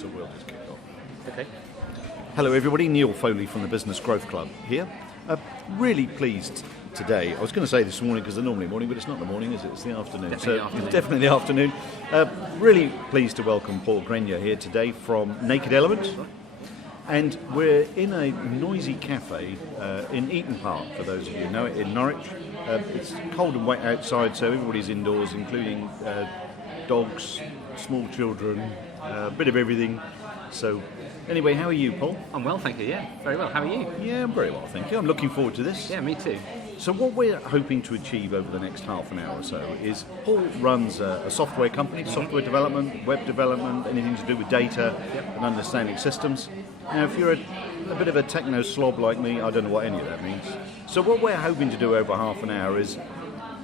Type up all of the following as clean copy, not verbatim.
so we'll just kick off. Okay. Hello everybody, Neil Foley from the Business Growth Club here. Really pleased today. I was going to say this morning because they're normally morning, but it's not the morning, is it? It's the afternoon. Definitely the afternoon. Really pleased to welcome Paul Grenyer here today from Naked Element. And we're in a noisy cafe in Eaton Park, for those of you who know it, in Norwich. It's cold and wet outside, so everybody's indoors, including dogs, small children, a bit of everything. So, anyway, how are you, Paul? I'm well, thank you, yeah. Very well. How are you? Yeah, I'm very well, thank you. I'm looking forward to this. Yeah, me too. So what we're hoping to achieve over the next half an hour or so is Paul runs a software company, software development, web development, anything to do with data and understanding systems. Now, if you're a bit of a techno slob like me, I don't know what any of that means. So what we're hoping to do over half an hour is,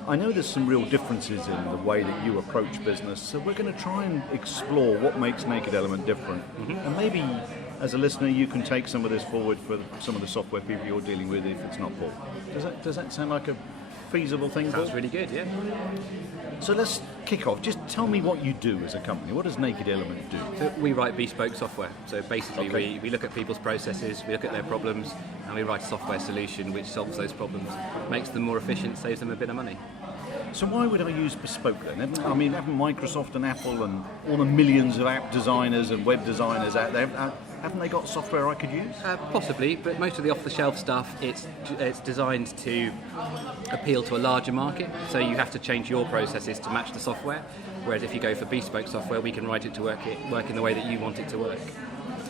I know there's some real differences in the way that you approach business, so we're going to try and explore what makes Naked Element different. And maybe, as a listener, you can take some of this forward for some of the software people you're dealing with if it's not Paul. Does that sound like a feasible thing, Paul? Sounds really good, yeah. So let's kick off. Just tell me what you do as a company. What does Naked Element do? So we write bespoke software. So basically we look at people's processes, we look at their problems, and we write a software solution which solves those problems, makes them more efficient, saves them a bit of money. So why would I use Bespoke then? Haven't Microsoft and Apple and all the millions of app designers and web designers out there, haven't they got software I could use? Possibly, but most of the off-the-shelf stuff, it's designed to appeal to a larger market, so you have to change your processes to match the software, whereas if you go for bespoke software, we can write it to work in the way that you want it to work.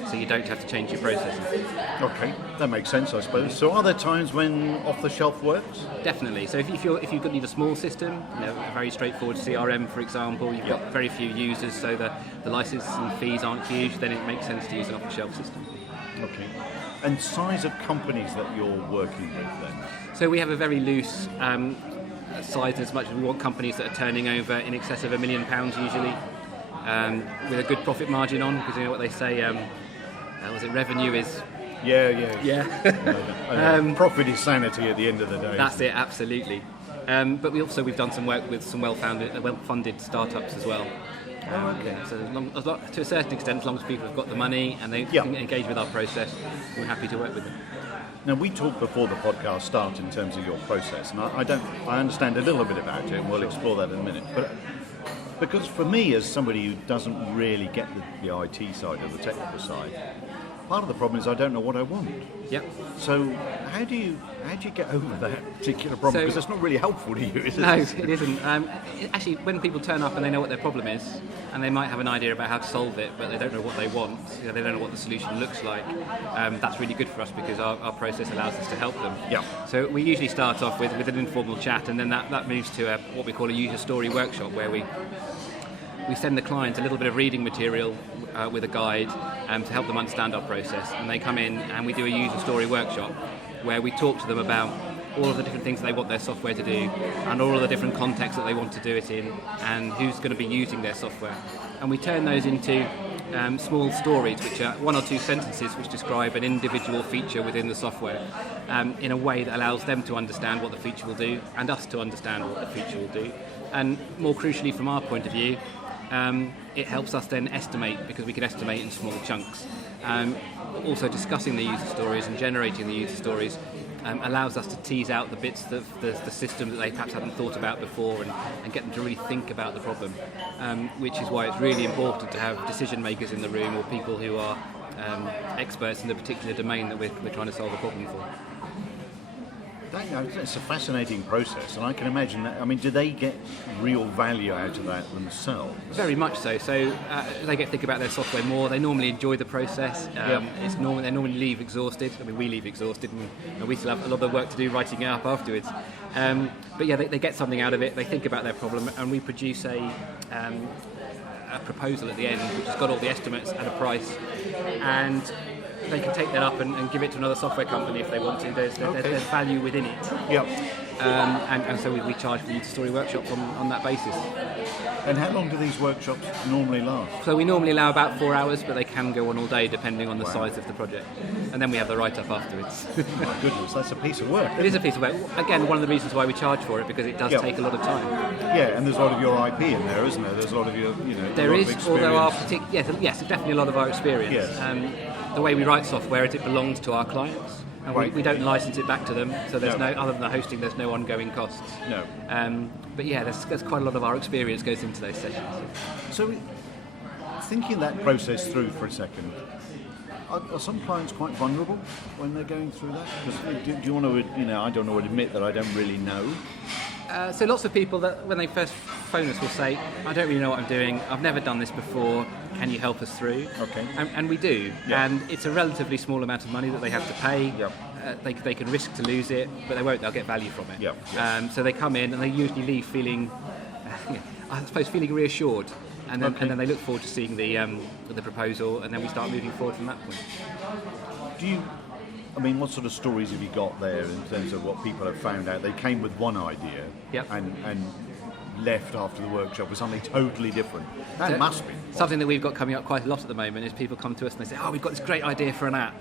So you don't have to change your processes. Okay, that makes sense, I suppose. So are there times when off-the-shelf works? Definitely. So if you need a small system, a very straightforward CRM, for example, you've got very few users, so the licensing fees aren't huge, then it makes sense to use an off-the-shelf system. Okay. And size of companies that you're working with then? So we have a very loose size, as much as we want companies that are turning over in excess of £1 million usually, with a good profit margin on, because you know what they say. Revenue is... Yeah. Profit is sanity at the end of the day. That's it, absolutely. But we've done some work with some well-funded startups as well. Okay. So to a certain extent, as long as people have got the money and they can engage with our process, we're happy to work with them. Now, we talked before the podcast started in terms of your process, and I understand a little bit about it, and we'll explore that in a minute. But because for me, as somebody who doesn't really get the IT side or the technical side, part of the problem is I don't know what I want. Yep. So how do you get over that particular problem? Because that's not really helpful to you, is it? No, it isn't. Actually, when people turn up and they know what their problem is, and they might have an idea about how to solve it, but they don't know what they want, they don't know what the solution looks like, that's really good for us because our process allows us to help them. Yeah. So we usually start off with an informal chat, and then that moves to what we call a user story workshop, where we send the client a little bit of reading material with a guide to help them understand our process, and they come in and we do a user story workshop where we talk to them about all of the different things that they want their software to do and all of the different contexts that they want to do it in and who's going to be using their software, and we turn those into small stories which are one or two sentences which describe an individual feature within the software in a way that allows them to understand what the feature will do and us to understand what the feature will do, and more crucially from our point of view, it helps us then estimate, because we can estimate in small chunks. Also discussing the user stories and generating the user stories allows us to tease out the bits of the system that they perhaps hadn't thought about before and get them to really think about the problem, which is why it's really important to have decision makers in the room or people who are experts in the particular domain that we're trying to solve a problem for. It's a fascinating process, and I can imagine that. I mean, do they get real value out of that themselves? Very much so. So they get to think about their software more. They normally enjoy the process. They normally leave exhausted. I mean, we leave exhausted, and we still have a lot of work to do writing it up afterwards. But yeah, they get something out of it. They think about their problem, and we produce a proposal at the end, which has got all the estimates and a price, and they can take that up and give it to another software company if they want to. There's value within it. Yeah. and so we charge for user story workshops on that basis. And how long do these workshops normally last? So we normally allow about 4 hours, but they can go on all day depending on the Wow. size of the project. And then we have the write-up afterwards. My goodness, that's a piece of work. It is a piece of work. Again, one of the reasons why we charge for it, because it does Yeah. take a lot of time. Yeah, and there's a lot of your IP in there, isn't there? There's a lot of your, There a lot of is, although our experience. yes, definitely a lot of our experience. Yes. The way we write software is it belongs to our clients, and Right. we don't license it back to them. So there's No. no, other than the hosting, there's no ongoing costs. No. But yeah, there's quite a lot of our experience goes into those sessions. So, thinking that process through for a second, are some clients quite vulnerable when they're going through that? 'Cause do you want to, I don't want to admit that I don't really know. So lots of people that when they first phone us will say, I don't really know what I'm doing, I've never done this before, can you help us through? Okay. And we do, Yeah. and it's a relatively small amount of money that they have to pay. Yep. They can risk to lose it, but they won't, they'll get value from it. Yep. Yes. So they come in and they usually leave feeling, I suppose, feeling reassured. And then, Okay. and then they look forward to seeing the proposal, and then we start moving forward from that point. What sort of stories have you got there in terms of what people have found out? They came with one idea Yep. and left after the workshop with something totally different. That So- must be. Something that we've got coming up quite a lot at the moment is people come to us and they say, oh, we've got this great idea for an app.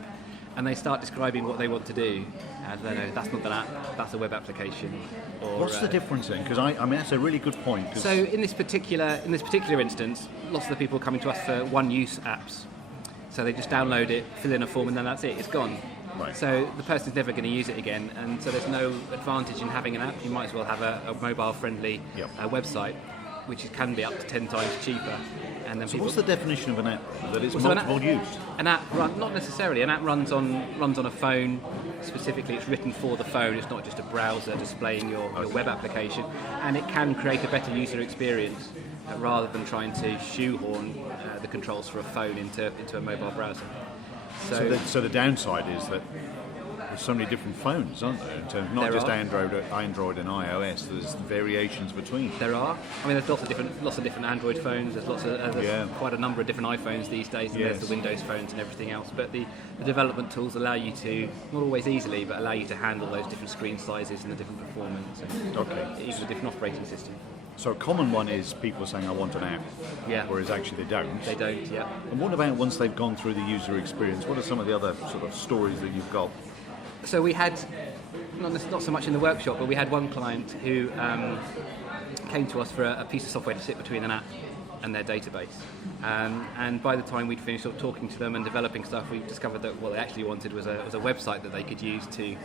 And they start describing what they want to do. And they know that's not an app, that's a web application. Or, What's the difference then? Because that's a really good point. 'Cause So in this particular instance, lots of the people are coming to us for one-use apps. So they just download it, fill in a form, and then that's it. It's gone. Right. So the person's never going to use it again, and so there's no advantage in having an app. You might as well have a mobile-friendly Yep. Website, which can be up to 10 times cheaper. And then So people, what's the definition of an app? That it's So an multiple use? An app, not necessarily. An app runs on a phone. Specifically, it's written for the phone. It's not just a browser displaying your web application, and it can create a better user experience rather than trying to shoehorn the controls for a phone into a mobile browser. So the downside is that there's so many different phones, aren't there? In terms, not There just are. Android and iOS. There's variations between. There are. There's lots of different Android phones. There's Yeah. quite a number of different iPhones these days, and Yes. there's the Windows phones and everything else. But the development tools allow you to, not always easily, but allow you to handle those different screen sizes and the different performance, and Okay. even a different operating system. So a common one is people saying, I want an app, Yeah. whereas actually they don't. They don't. Yeah. And what about once they've gone through the user experience? What are some of the other sort of stories that you've got? So we had, not so much in the workshop, but we had one client who came to us for a piece of software to sit between an app and their database. And by the time we'd finished sort of talking to them and developing stuff, we discovered that what they actually wanted was a website that they could use to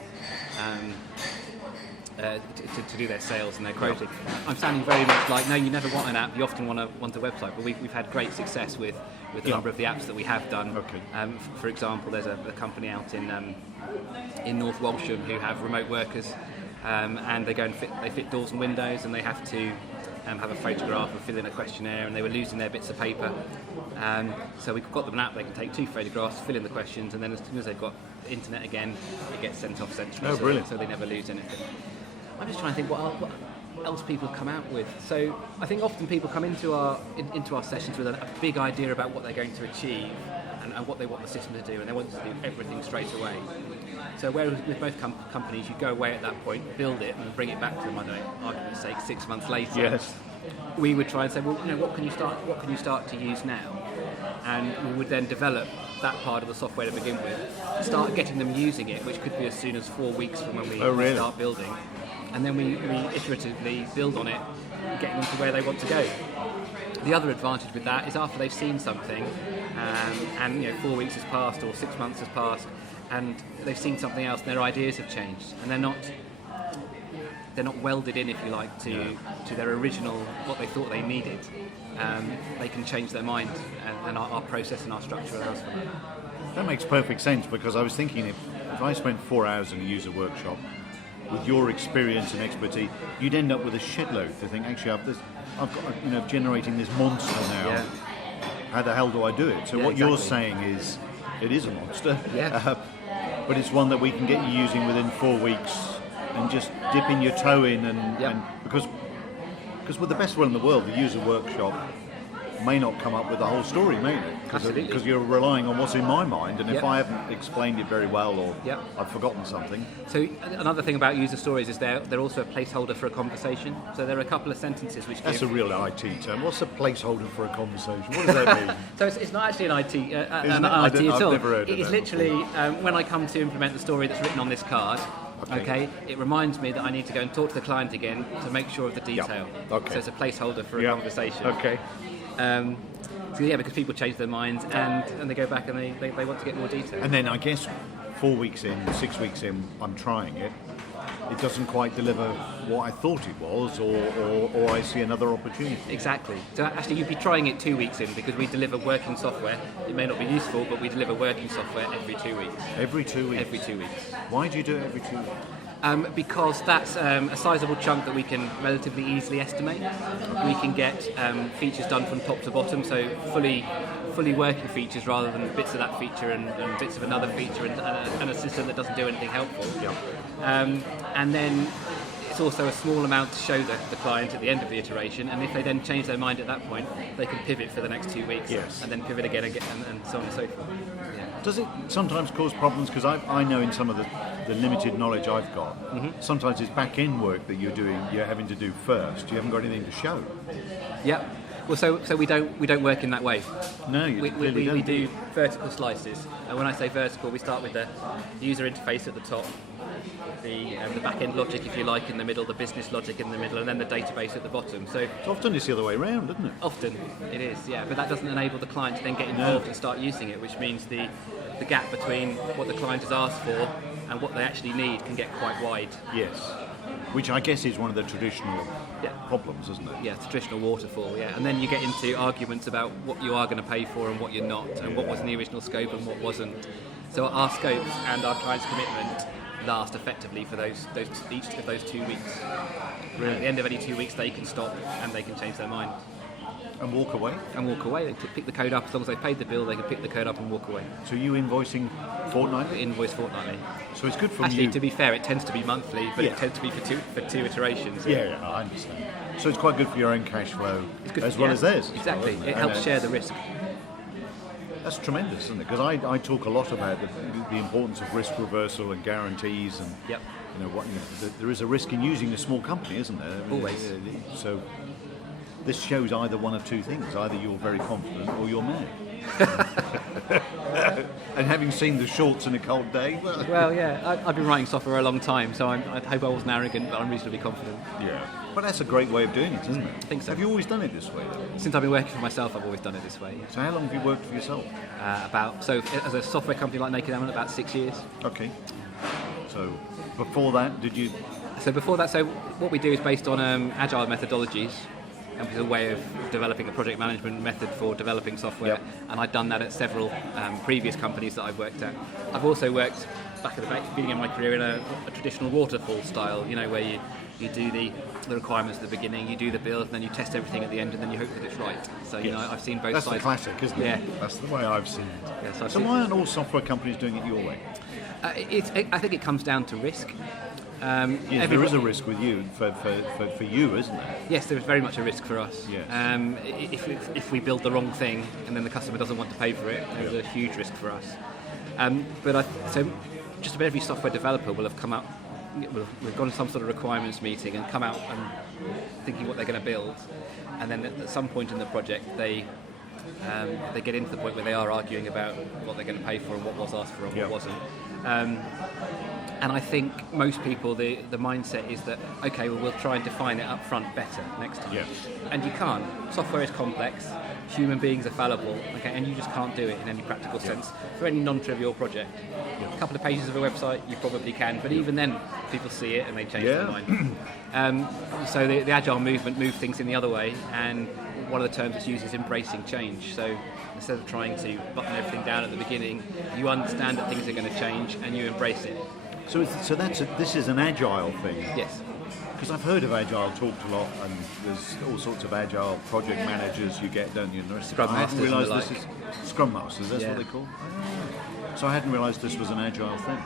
do their sales and their quoting. I'm sounding very much like, no, you never want an app, you often want a website, but we've had great success with a Yeah. number of the apps that we have done. Okay. For example, there's a company out in North Walsham who have remote workers, and they go and fit doors and windows, and they have to have a photograph and fill in a questionnaire, and they were losing their bits of paper. So we've got them an app, they can take 2 photographs, fill in the questions, and then as soon as they've got internet again, it gets sent off centrally, Oh, brilliant. so they never lose anything. I'm just trying to think what else people come out with. So I think often people come into our sessions with a big idea about what they're going to achieve and what they want the system to do, and they want to do everything straight away. So whereas with most companies, you go away at that point, build it, and bring it back to them, I don't know, argument's sake, 6 months later. Yes. We would try and say, well, what can you start to use now? And we would then develop that part of the software to begin with, start getting them using it, which could be as soon as 4 weeks from when we really? start building. And then we iteratively build on it, getting them to where they want to go. The other advantage with that is after they've seen something, and 4 weeks has passed or 6 months has passed, and they've seen something else, and their ideas have changed, and they're not welded in, if you like, to their original what they thought they needed. They can change their mind, and our process and our structure allows for that. That makes perfect sense, because I was thinking if I spent 4 hours in a user workshop, with your experience and expertise, you'd end up with a shitload to think, actually, I've got generating this monster now. Yeah. How the hell do I do it? So Yeah, what you're exactly. saying is, it is a monster. Yeah. But it's one that we can get you using within 4 weeks, and just dipping your toe in, Yep. and because with the best will in the world, the user workshop may not come up with the whole story, may it? Absolutely. Because you're relying on what's in my mind, and if Yep. I haven't explained it very well or Yep. I've forgotten something. So another thing about user stories is they're also a placeholder for a conversation. So there are a couple of sentences which That's a give... real IT term. What's a placeholder for a conversation? What does that mean? So it's not actually an IT, Isn't it? at I've all. never heard of It is that literally when I come to implement the story that's written on this card. Okay. It reminds me that I need to go and talk to the client again to make sure of the detail. Okay. So it's a placeholder for a Yeah. conversation. Okay. So yeah, because people change their minds and they go back and they want to get more detail. And then I guess 4 weeks in, 6 weeks in, I'm trying it. It doesn't quite deliver what I thought it was, or I see another opportunity. Exactly. So actually, you'd be trying it 2 weeks in because we deliver working software. It may not be useful, but we deliver working software every 2 weeks. Every 2 weeks? Every 2 weeks. Why do you do it every 2 weeks? Because that's a sizable chunk that we can relatively easily estimate. We can get features done from top to bottom, so fully working features rather than bits of that feature and bits of another feature and a system that doesn't do anything helpful. Yeah. And then it's also a small amount to show the client at the end of the iteration, and if they then change their mind at that point, they can pivot for the next 2 weeks, Yes. and then pivot again and so on and so forth. Yeah. Does it sometimes cause problems? Because I know in some of the limited knowledge I've got, sometimes it's back-end work that you're having to do first. You haven't got anything to show. Yep. Well, so we don't work in that way. No, you We clearly don't. do vertical slices. And when I say vertical, we start with the user interface at the top, the back-end logic, if you like, in the middle, the business logic in the middle, and then the database at the bottom. So Often it's the other way around, isn't it? often it is, yeah. But that doesn't enable the client to then get involved and start using it, which means the gap between what the client has asked for and what they actually need can get quite wide. Yes. Which I guess is one of the traditional Yeah. problems, isn't it? Yeah, it's traditional waterfall, yeah. And then you get into arguments about what you are going to pay for and what you're not, and what was in the original scope and what wasn't. So our scopes and our client's commitment last effectively for each of those 2 weeks. Really? At the end of any 2 weeks, they can stop and they can change their mind And walk away. and walk away. They can pick the code up. As long as they paid the bill, they can pick the code up and walk away. So you invoicing fortnightly? Invoice fortnightly. So it's good for Actually, you. to be fair, it tends to be monthly, but Yeah. it tends to be for two iterations. Yeah, I understand. So it's quite good for your own cash flow It's good, as well yeah, as theirs. Exactly. isn't It helps And, share the risk. That's tremendous, isn't it? Because I talk a lot about the importance of risk reversal and guarantees, and Yep. there is a risk in using a small company, isn't there? Always. So this shows either one of two things: either you're very confident or you're mad. And having seen the shorts in a cold day, well, Well, yeah, I've been writing software a long time, so I hope I wasn't arrogant, but I'm reasonably confident. yeah. But that's a great way of doing it, isn't it? I think so. Have you always done it this way? Since I've been working for myself, I've always done it this way. So how long have you worked for yourself? As a software company like Naked Element, about 6 years. Okay. So before that, did you? So before that, so what we do is based on agile methodologies, and it's a way of developing a project management method for developing software. Yep. And I've done that at several previous companies that I've worked at. I've also worked back at the beginning of my career in a traditional waterfall style, where you do the requirements at the beginning, you do the build, and then you test everything at the end, and then you hope that it's right. So I've seen both That's sides. the classic, isn't it? Yeah. That's the way I've seen it. Yeah, so I've So seen- why aren't all software companies doing it your way? I think it comes down to risk. Yes, there is a risk with you for you, isn't there? Yes, there is very much a risk for us. Yes. If we build the wrong thing and then the customer doesn't want to pay for it, there's a huge risk for us. So just about every software developer will have come out, we've gone to some sort of requirements meeting and come out and thinking what they're going to build, and then at some point in the project they get into the point where they are arguing about what they're going to pay for and what was asked for and what wasn't. And I think most people, the mindset is that, okay, well, we'll try and define it up front better next time. Yes. And you can't. Software is complex, human beings are fallible, okay, and you just can't do it in any practical sense for any non-trivial project. A couple of pages of a website, you probably can, but even then, people see it and they change their mind. So the Agile movement moved things in the other way, and one of the terms that's used is embracing change. So instead of trying to button everything down at the beginning, you understand that things are going to change and you embrace it. So this is an agile thing. Yes. Because I've heard of agile talked a lot, and there's all sorts of agile project managers you get, don't you? And the rest Scrum I hadn't masters and the realised this is Scrum masters. That's Yeah. what they call. So I hadn't realised this was an agile thing.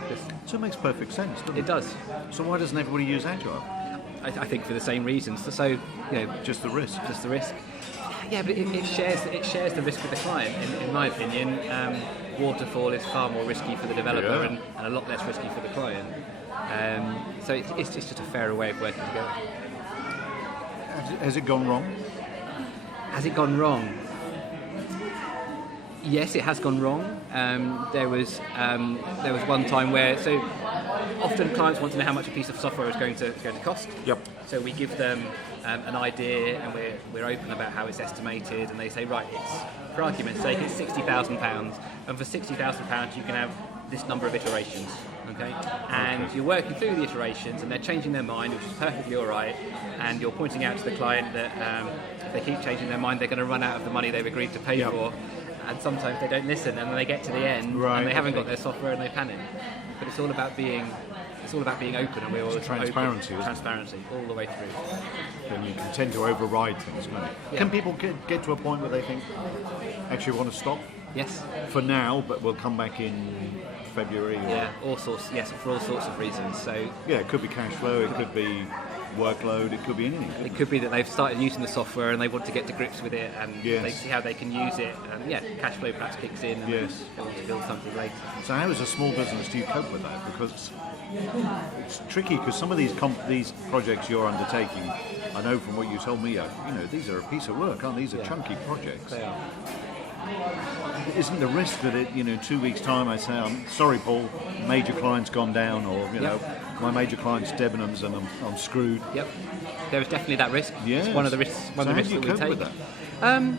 So it makes perfect sense, doesn't it? It does. So why doesn't everybody use agile? I think for the same reasons. So, Just the risk. just the risk. Yeah, but it shares the risk with the client. In my opinion, waterfall is far more risky for the developer and a lot less risky for the client. So it's just a fairer way of working together. Has it gone wrong? Has it gone wrong? Yes, it has gone wrong. There was one time where often clients want to know how much a piece of software is going to cost. Yep. So we give them an idea, and we're open about how it's estimated, and they say, right, for argument's sake, it's £60,000, and for £60,000 you can have this number of iterations. Okay, and you're working through the iterations, and they're changing their mind, which is perfectly all right. And you're pointing out to the client that if they keep changing their mind, they're going to run out of the money they've agreed to pay for. And sometimes they don't listen, and then they get to the end, and they haven't got their software, and they panic. But it's all about being open, and we're always transparency, transparency all the way through. Then you can tend to override things, can't you? Yeah. Can people get to a point where they think, actually, want to stop? Yes. For now, but we'll come back in February. Yeah, all sorts. Yes, for all sorts of reasons. So yeah, it could be cash flow, it could be workload, it could be anything. It could be that they've started using the software and they want to get to grips with it, and they see how they can use it. And cash flow perhaps kicks in, and they want to build something later. So how, as a small business, do you cope with that? Because it's tricky. Because some of these projects you're undertaking, I know from what you told me, these are a piece of work, aren't these? Are chunky projects. They are. Isn't the risk that 2 weeks' time I say, I'm sorry, Paul, major client's gone down, or my major client's Debenhams and I'm screwed. Yep, there is definitely that risk. Yes. It's one of the risks. One of the risks that we take. How do you cope with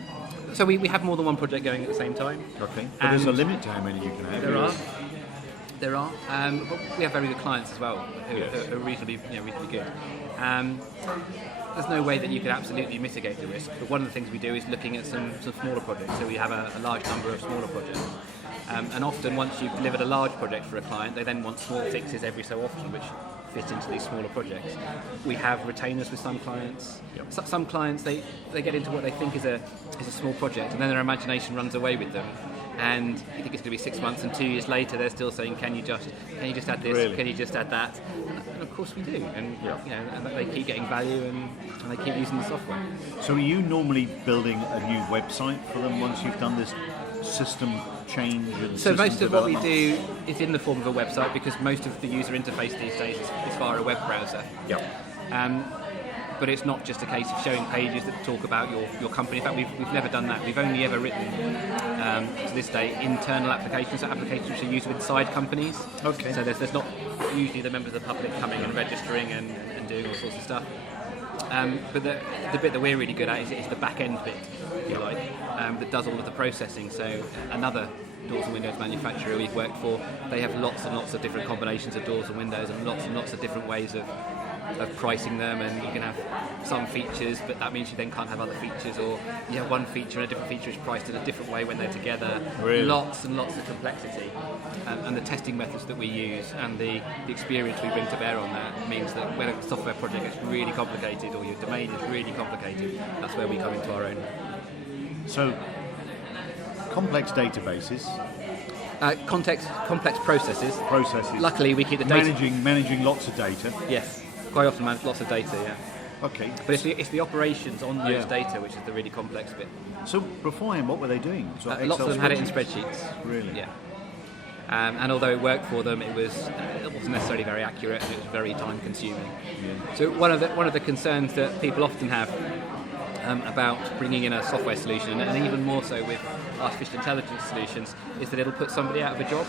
that? So we have more than one project going at the same time. Okay. But there's a limit to how many you can have. There are. But we have very good clients as well, who are reasonably good. There's no way that you can absolutely mitigate the risk, but one of the things we do is looking at some smaller projects. So we have a large number of smaller projects. And often once you've delivered a large project for a client, they then want small fixes every so often, which fit into these smaller projects. We have retainers with some clients. Yep. Some clients, they get into what they think is a small project, and then their imagination runs away with them. And you think it's going to be 6 months, and 2 years later they're still saying, can you just add this, really? Can you just add that? And of course we do, and and they keep getting value, and they keep using the software. So are you normally building a new website for them once you've done this system change? And so most of what we do is in the form of a website, because most of the user interface these days is via a web browser. Yep. But it's not just a case of showing pages that talk about your company. In fact, we've never done that. We've only ever written, to this day, internal applications, so applications which are used inside companies. Okay. So there's not usually the members of the public coming and registering and doing all sorts of stuff. But the bit that we're really good at is the back end bit, if you like, that does all of the processing. So another doors and windows manufacturer we've worked for, they have lots and lots of different combinations of doors and windows, and lots of different ways of pricing them, and you can have some features, but that means you then can't have other features, or you have one feature and a different feature is priced in a different way when they're together. Really? Lots and lots of complexity, and the testing methods that we use and the experience we bring to bear on that means that when a software project gets really complicated, or your domain is really complicated, that's where we come into our own. So complex databases, complex processes. Luckily, we keep the data. Managing lots of data. Yes, quite often manage lots of data. Yeah. Okay. But it's the operations on those data which is the really complex bit. So beforehand, what were they doing? So lots of them had it in spreadsheets. Really? Yeah. And although it worked for them, it wasn't necessarily very accurate, and it was very time consuming. Yeah. So one of the concerns that people often have about bringing in a software solution, and even more so with artificial intelligence solutions, is that it'll put somebody out of a job.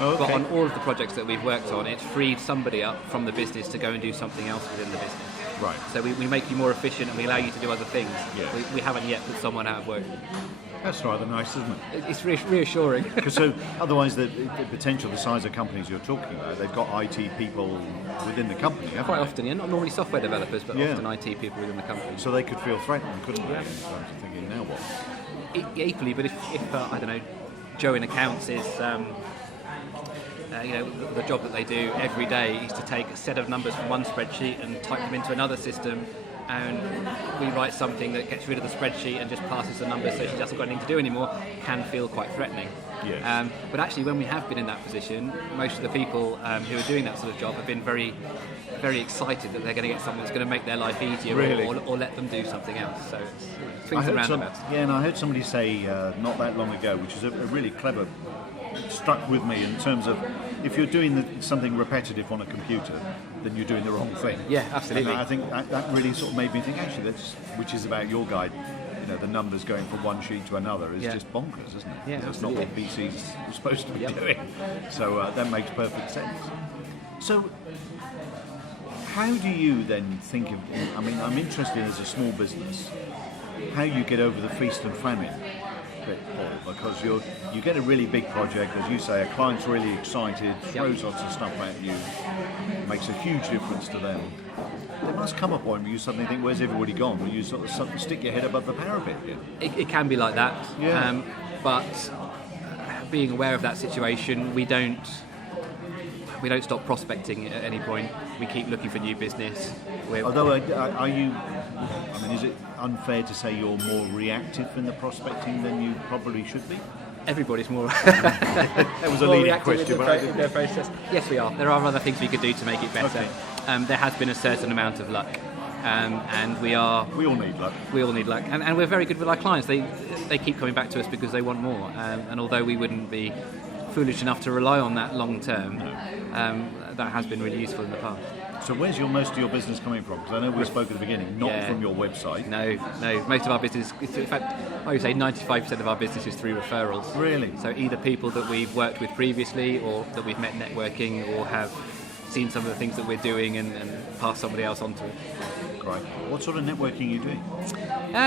Okay. But on all of the projects that we've worked on, it's freed somebody up from the business to go and do something else within the business. Right. So we make you more efficient, and we allow you to do other things. Yeah. We haven't yet put someone out of work. That's rather nice, isn't it? It's reassuring. Because so otherwise the potential, the size of companies you're talking about, they've got IT people within the company, haven't Quite they? often, yeah. Not normally software developers, but often IT people within the company. So they could feel threatened, couldn't they? In terms of thinking, now what? Equally, but if I don't know, Joe in accounts is, the job that they do every day is to take a set of numbers from one spreadsheet and type them into another system, and we write something that gets rid of the spreadsheet and just passes the numbers so she doesn't got anything to do anymore, can feel quite threatening. Yes. But actually, when we have been in that position, most of the people who are doing that sort of job have been very, very excited that they're going to get something that's going to make their life easier, Really? or let them do something else. So it's swings I and heard roundabouts. and I heard somebody say not that long ago, which is a really clever, struck with me in terms of if you're doing something repetitive on a computer, then you're doing the wrong thing. Yeah, absolutely. And I think that really sort of made me think, actually, which is about your guide. The numbers going from one sheet to another is just bonkers, isn't it? Yeah, it's not what BC's supposed to be doing. So that makes perfect sense. So how do you then think of, I mean, I'm interested as a small business, how you get over the feast and famine bit, Paul, because you get a really big project, as you say, a client's really excited, throws lots of stuff at you, makes a huge difference to them. There must come a point where you suddenly think, where's everybody gone? Where you sort of stick your head above the parapet. It can be like that, but being aware of that situation, we don't stop prospecting at any point. We keep looking for new business. Although, are you? I mean, is it unfair to say you're more reactive in the prospecting than you probably should be? Everybody's more. That was a leading question, but in their process. Yes, we are. There are other things we could do to make it better. Okay. There has been a certain amount of luck, and we are. We all need luck. We all need luck, and we're very good with our clients. They keep coming back to us because they want more. And although we wouldn't be foolish enough to rely on that long term, that has been really useful in the past. So where's most of your business coming from? Because I know we spoke at the beginning, not from your website. No. Most of our business, in fact, I would say 95% of our business is through referrals. Really? So either people that we've worked with previously, or that we've met networking, or have seen some of the things that we're doing and passed somebody else on to it. Great. What sort of networking are you doing?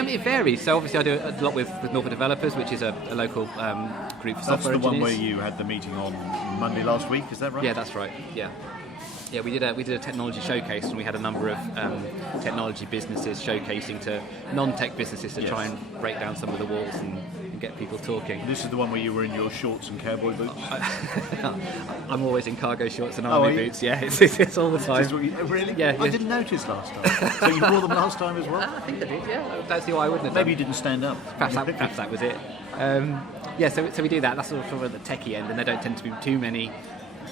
It varies. So obviously I do a lot with Norfolk Developers, which is a local group for software engineers. That's the one where you had the meeting on Monday last week, is that right? Yeah, that's right. Yeah, we did a technology showcase, and we had a number of technology businesses showcasing to non-tech businesses to try and break down some of the walls and get people talking. This is the one where you were in your shorts and cowboy boots? I'm always in cargo shorts and army boots, yeah, it's all the time. Really? Yeah. I didn't notice last time. So you wore them last time as well? I think I did, yeah. That's the way I wouldn't have Maybe done. you didn't stand up. Perhaps that was it. So we do that. That's sort of at the techie end, and there don't tend to be too many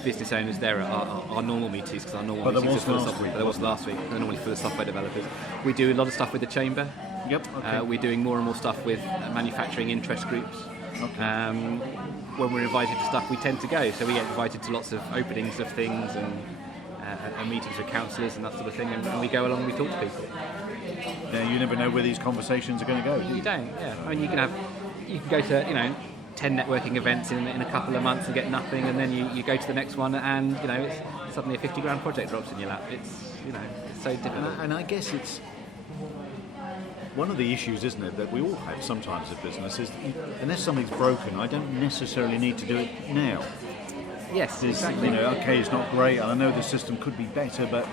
business owners there at our normal meetings, because our normal meetings are full of software. There was last week. They're normally full of software developers. We do a lot of stuff with the chamber. Yep. Okay. We're doing more and more stuff with manufacturing interest groups. Okay. When we're invited to stuff, we tend to go. So we get invited to lots of openings of things and meetings with councillors and that sort of thing, and we go along and we talk to people. Now, you never know where these conversations are going to go, do you? You don't. Yeah. I mean, you can go to 10 networking events in a couple of months and get nothing, and then you go to the next one and it's suddenly a 50 grand project drops in your lap. It's it's so difficult. And I guess it's one of the issues, isn't it, that we all have sometimes at business is unless something's broken, I don't necessarily need to do it now. Yes, exactly. Okay, it's not great, and I know the system could be better, but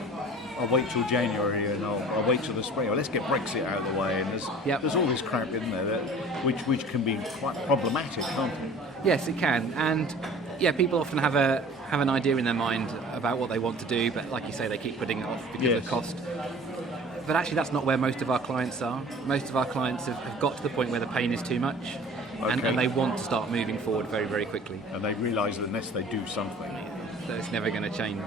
I'll wait till January and I'll wait till the spring. Or let's get Brexit out of the way. And there's all this crap in there which can be quite problematic, can't it? Yes, it can. And people often have an idea in their mind about what they want to do, but like you say, they keep putting it off because of the cost. But actually, that's not where most of our clients are. Most of our clients have got to the point where the pain is too much, and they want to start moving forward very, very quickly. And they realise that unless they do something, that it's never going to change.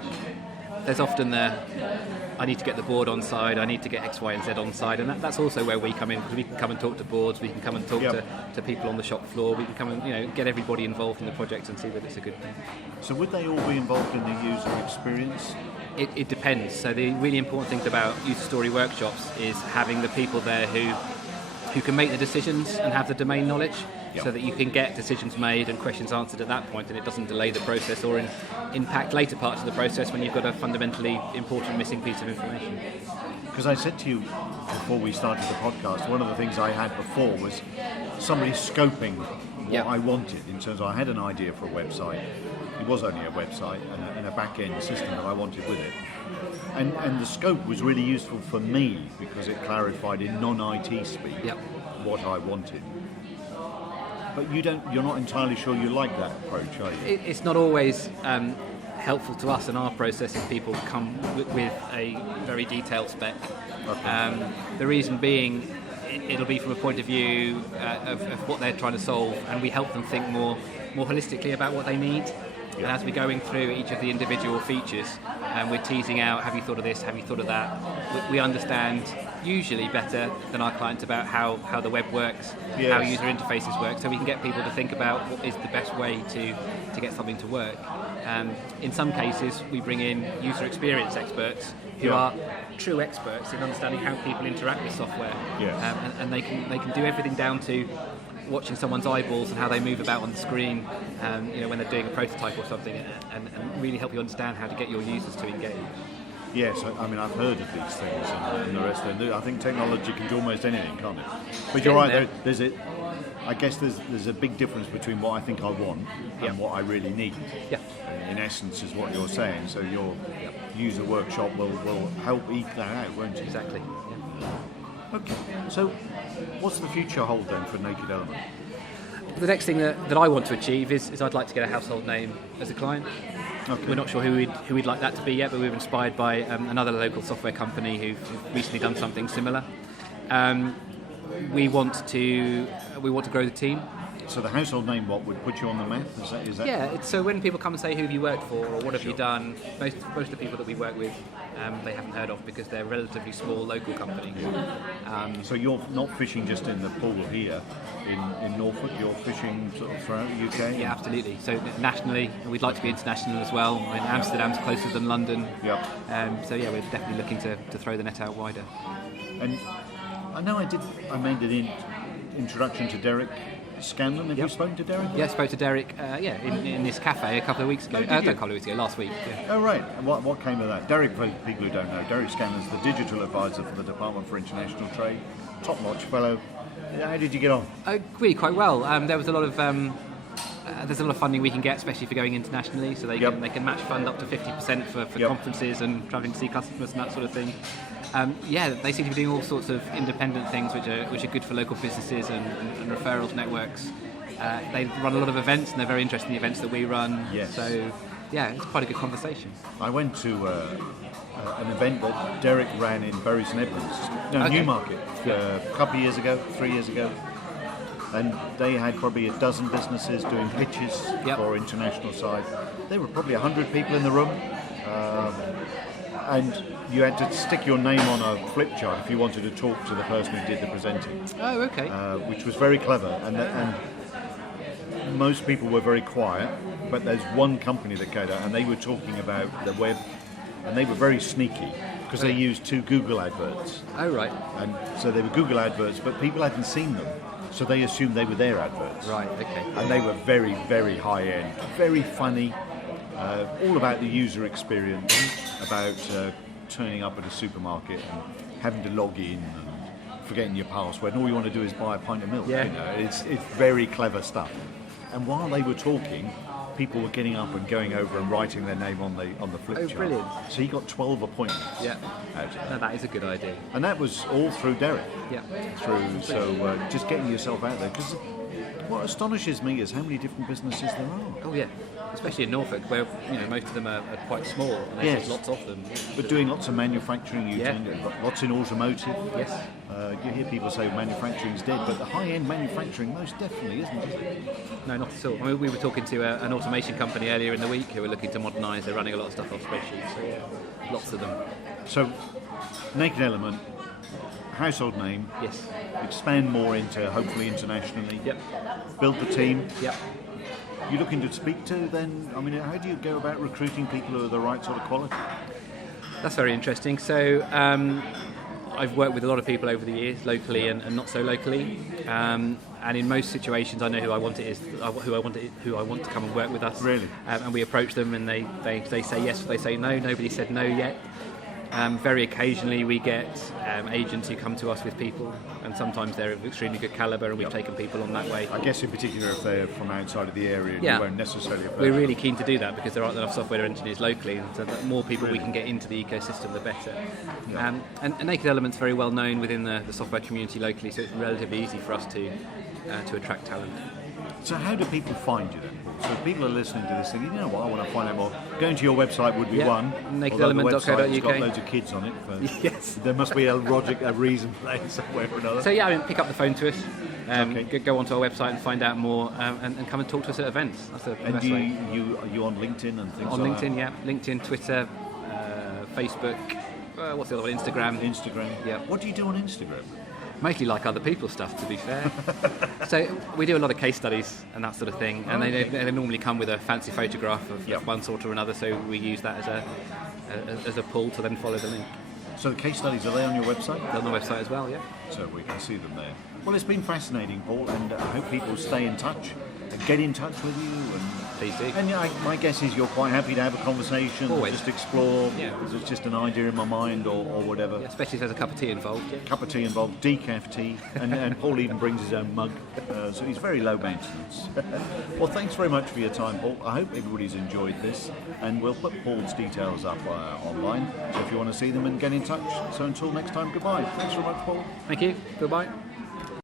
There's often I need to get the board on side, I need to get X, Y, and Z on side, and that's also where we come in, because we can come and talk to boards, we can come and talk to people on the shop floor, we can come and get everybody involved in the project and see that it's a good thing. So would they all be involved in the user experience? It depends. So the really important things about user story workshops is having the people there who can make the decisions and have the domain knowledge, so that you can get decisions made and questions answered at that point, and it doesn't delay the process or impact later parts of the process when you've got a fundamentally important missing piece of information. Because I said to you before we started the podcast, one of the things I had before was somebody scoping what I wanted in terms of I had an idea for a website. It was only a website and a back-end system that I wanted with it. And the scope was really useful for me because it clarified in non-IT speak what I wanted. But you're not entirely sure you like that approach, are you? It's not always helpful to us and our process if people come with a very detailed spec. Okay. The reason being, it'll be from a point of view of what they're trying to solve, and we help them think more holistically about what they need. And as we're going through each of the individual features, we're teasing out, have you thought of this, have you thought of that? We understand usually better than our clients about how the web works, how user interfaces work, so we can get people to think about what is the best way to get something to work. In some cases, we bring in user experience experts who are true experts in understanding how people interact with software, and they can do everything down to watching someone's eyeballs and how they move about on the screen, when they're doing a prototype or something, and really help you understand how to get your users to engage. Yes, I mean, I've heard of these things and the rest of it. I think technology can do almost anything, can't it? But you're right, I guess there's a big difference between what I think I want and what I really need. Yeah. In essence, is what you're saying. So your user workshop will help eke that out, won't it? Exactly. Yeah. Okay. So what's the future hold then for Naked Element? The next thing that I want to achieve is I'd like to get a household name as a client. Okay. We're not sure who we'd like that to be yet, but we were inspired by another local software company who've recently done something similar. We want to grow the team. So the household name, what would put you on the map? Is that? Yeah. So when people come and say who have you worked for or what have you done, most of the people that we work with, they haven't heard of because they're relatively small local companies. So you're not fishing just in the pool here in Norfolk. You're fishing sort of throughout the UK. Yeah, absolutely. So nationally, we'd like to be international as well. I mean, Amsterdam's closer than London. Yep. So yeah, we're definitely looking to throw the net out wider. And I know I made an introduction to Derek Scanlon. Have you spoken to Derek? Yeah, I spoke to Derek. In this cafe a couple of weeks ago. Last week. Yeah. Oh right. And what came of that? Derek, for people who don't know, Derek Scanlon's the digital advisor for the Department for International Trade. Top-notch fellow. How did you get on? Really quite well. There was a lot of there's a lot of funding we can get, especially for going internationally. So they can match fund up to 50% for conferences and travelling to see customers and that sort of thing. They seem to be doing all sorts of independent things which are good for local businesses and referrals networks. They run a lot of events and they're very interested in the events that we run. Yes. So it's quite a good conversation. I went to an event that Derek ran in Bury St Edmunds, Newmarket, a couple of years ago, 3 years ago. And they had probably a dozen businesses doing pitches for international side. There were probably 100 people in the room. And you had to stick your name on a flip chart if you wanted to talk to the person who did the presenting. Oh, okay. Which was very clever. And most people were very quiet, but there's one company that came out and they were talking about the web, and they were very sneaky because they used 2 Google adverts. Oh, right. And so they were Google adverts, but people hadn't seen them, so they assumed they were their adverts. Right, okay. And they were very, very high end, very funny, all about the user experience, about turning up at a supermarket and having to log in and forgetting your password, and all you want to do is buy a pint of milk. Yeah. It's very clever stuff. And while they were talking, people were getting up and going over and writing their name on the flip chart. Brilliant. So he got 12 appointments. Yeah. Out of No, that. that is a good idea. And that was all through Derek. Yeah. Just getting yourself out there. Because what astonishes me is how many different businesses there are. Oh yeah, especially in Norfolk, where most of them are quite small, and there's lots of them. But doing lots of manufacturing, lots in automotive. Yes. You hear people say manufacturing's dead, but the high-end manufacturing most definitely isn't, is it? No, not at all. I mean, we were talking to an automation company earlier in the week who were looking to modernise. They're running a lot of stuff off spreadsheets, so lots of them. So, Naked Element, household name. Yes. Expand more into, hopefully, internationally. Yep. Build the team. Yep. You looking to speak to then? I mean, how do you go about recruiting people who are the right sort of quality? That's very interesting. So I've worked with a lot of people over the years, locally and not so locally. And in most situations, I know who I want to come and work with us. Really? And we approach them, and they say yes, or they say no. Nobody said no yet. Very occasionally we get agents who come to us with people, and sometimes they're of extremely good calibre, and we've taken people on that way. I guess in particular if they're from outside of the area, you won't necessarily have We're really keen to do that because there aren't enough software engineers locally, and so the more people we can get into the ecosystem, the better. Yeah. And Naked Element's very well known within the software community locally, so it's relatively easy for us to attract talent. So how do people find you then? So if people are listening to this thinking, you know what, I want to find out more, going to your website would be one. nakedelement.co.uk. It's got loads of kids on it. Yes. There must be a reason for that somewhere or another. So yeah, I mean, pick up the phone to us, go onto our website and find out more, and come and talk to us at events. That's the best way. Are you on LinkedIn and things On like LinkedIn, that? yeah. LinkedIn, Twitter, Facebook, what's the other one? Instagram. Instagram. Yeah. What do you do on Instagram? Mostly like other people's stuff, to be fair. So we do a lot of case studies and that sort of thing, and they normally come with a fancy photograph of one sort or another, so we use that as a pull to then follow the link. So the case studies, are they on your website? They're on the website as well, yeah. So we can see them there. Well, it's been fascinating, Paul, and I hope people stay in touch, get in touch with you. Please do. And my guess is you're quite happy to have a conversation, Always. just explore, Yeah. because it's just an idea in my mind or whatever. Yeah, especially if there's a cup of tea involved. Yeah. Cup of tea involved, decaf tea, and Paul even brings his own mug, so he's very low maintenance. Well, thanks very much for your time, Paul. I hope everybody's enjoyed this, and we'll put Paul's details up online, so if you want to see them and get in touch. So until next time, goodbye. Thanks very much, Paul. Thank you. Goodbye.